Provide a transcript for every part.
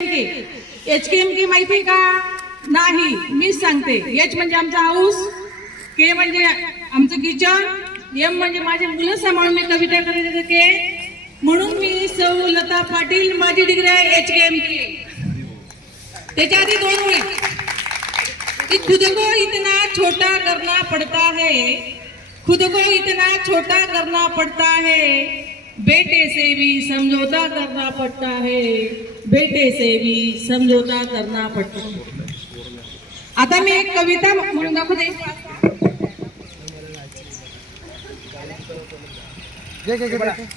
HKMK माहिती का? नाही, मीच सांगते. H म्हणजे आमचा हाऊस, K म्हणजे आमचं किचन, M म्हणजे माझे मुलं सांभाळून मी कविता करत होते. म्हणून मी सौ लता पाटील, माझी डिग्री आहे HKMK. त्याच्या आधी 2 ओळी कि खुद को इतना छोटा करना पड़ता है, खुद को इतना छोटा करना पड़ता है, बेटे से भी समझौता करना पड़ता है, बेटे से भी समझौता करना पड़ता है. आता मी एक कविता म्हणून दाखवते.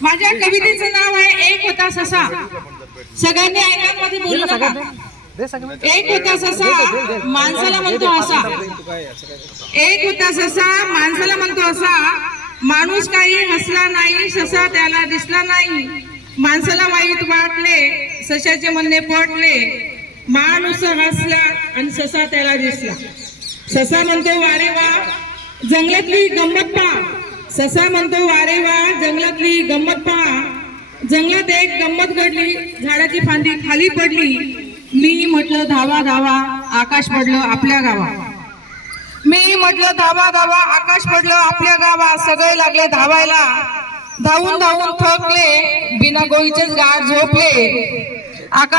माझ्या कवितेचं नाव आहे एक होता ससा. सगळ्यांनी ऐकामध्ये बोलू नका. एक होता ससा माणसाला म्हणतो असा, एक होता ससा माणसाला म्हणतो असा, माणूस काही हसला नाही, ससा त्याला दिसला नाही. माणसाला वाईट वाटले, सशाचे म्हणणे पटले, माणूस हसला आणि ससा त्याला दिसला. ससा म्हणतो वारे वा जंगलातली गंमत पहा, ससा म्हणतो वारे वा जंगलातली गंमत पहा. जंगलात एक गंमत घडली, झाडाची फांदी खाली पडली. मी म्हटलं धावा धावा, आकाश पडलं आपल्या गावा. मी म्हटलं धावा धावा, आकाश पडलं आपल्या गावा. सगळे लागले धावायला, धावून धावून थकले, बिना गोळीचेच गाड झोपले. आकाश